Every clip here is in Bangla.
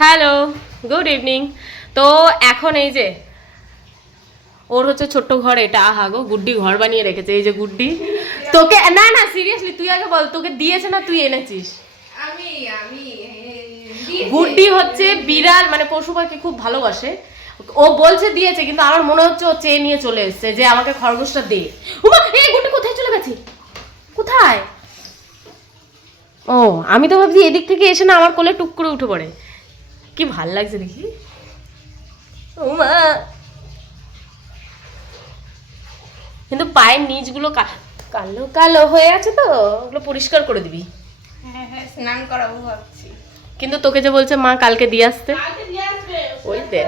Hello, good evening. তো এখন এই যে ওর হচ্ছে ছোট্ট ঘর, এটা আহা গো, গুড্ডি ঘর বানিয়ে রেখেছে। এই যে গুড্ডি, তোকে না না সিরিয়াসলি তুই আগে বল, তোকে দিয়েছে না তুই এনেছিস? গুড্ডি হচ্ছে বিড়াল, মানে পশু পাখি খুব ভালোবাসে। ও বলছে দিয়েছে, কিন্তু আমার মনে হচ্ছে ও চেয়ে নিয়ে চলে এসেছে যে আমাকে খরগোশটা দে। উমা, এই গুড্ডি কোথায় চলে গেছে? কোথায়? ও, আমি তো ভাবছি এদিক থেকে এসে না আমার কোলে টুক করে উঠে পড়ে। কি ভাল লাগছে দেখি। উমা, কিন্তু পায়ের নিচগুলো কালো কালো হয়ে আছে, তো ওগুলো পরিষ্কার করে দিবি। হ্যাঁ স্নান করাবো ভাবছি। কিন্তু তোকে যে বলছে মা কালকে দিয়ে আসতে, ওই দে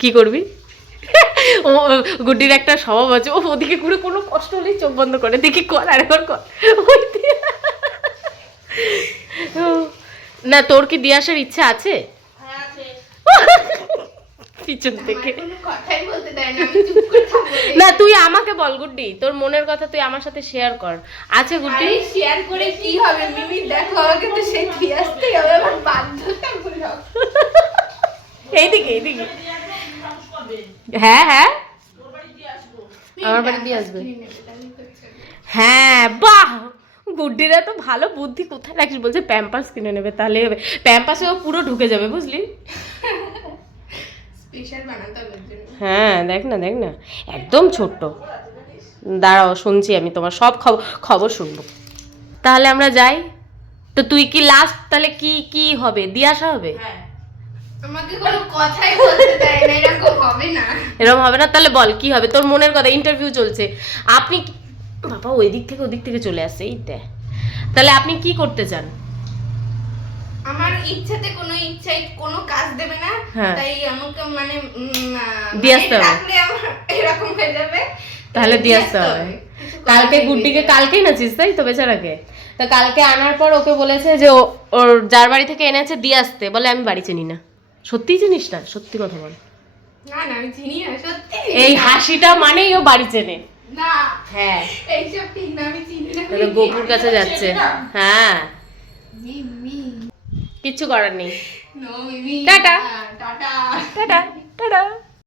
কি করবি? ও গুড্ডির একটা স্বভাব আছে, ও ওদিকে ঘুরে কোনো কষ্ট হলেই চোখ বন্ধ করে, দেখি কর আরেকবার কর। ওই না, তোর কি দিয়ে আসার ইচ্ছা আছে? পিছন থেকে না, তুই আমাকে বল গুড্ডি, তোর মনের কথা তুই আমার সাথে শেয়ার কর। আছে গুড্ডি? শেয়ার করে কি হবে মিমি, দেখো আমাকে তো সেই দিয়ে আসতেই হবে, আমার বাধ্যতামূলক। এইদিকে এইদিকে, হ্যাঁ হ্যাঁ আমার বাড়ি দিয়ে আসবে। হ্যাঁ বাহ, গুড্ডিরা তো ভালো বুদ্ধি, কোথায় রাখিস? বলছে প্যাম্পাস কিনে নেবে, তাহলে প্যাম্পাসে ও পুরো ঢুকে যাবে, বুঝলি? হ্যাঁ দেখ না দেখ না, একদম ছোট্ট। দাঁড়াও, শুনছি আমি তোমার সব খবর শুনবো। তাহলে আমরা যাই। তো তুই কি লাস্ট তাহলে কি কি হবে, দিয়ে আসা হবে? আমাকে কোনো কথাই বলতে দেয় না, এরকম হবে না। এরকম হবে না? তাহলে বল কি হবে, তোর মনের কথা। ইন্টারভিউ চলছে, আপনি বাবা ওই দিক থেকে ওদিক থেকে চলে আসছে, এই দেখ। তাহলে আপনি কি করতে চান? আমার ইচ্ছাতে কোনো কাজ দেবে না, তাই আমাকে মানে দিয়ে আসতে হবে। রাখলে আমার এরকম হয়ে যাবে, তাহলে দিয়ে আসতে হবে। কালকে গুড্ডিকে কালকেই নাচিস, তাই তো বেচারাকে? তা কালকে আনার পর ওকে বলেছে যে ওর যার বাড়ি থেকে এনেছে দিয়ে আসতে, বলে আমি বাড়ি চিনি না। সত্যিই চিনিস না? সত্যি কথা বল। না না আমি চিনি না, সত্যি। এই হাসিটা মানেই ও বাড়ি চেনে না। হ্যাঁ, এইসব ঠিক না, আমি চিনি না। তাহলে গোপুর কাছে যাচ্ছে। হ্যাঁ, মিমি কিচ্ছু করার নেই। নো মিমি, টাটা টাটা টাটা টাটা।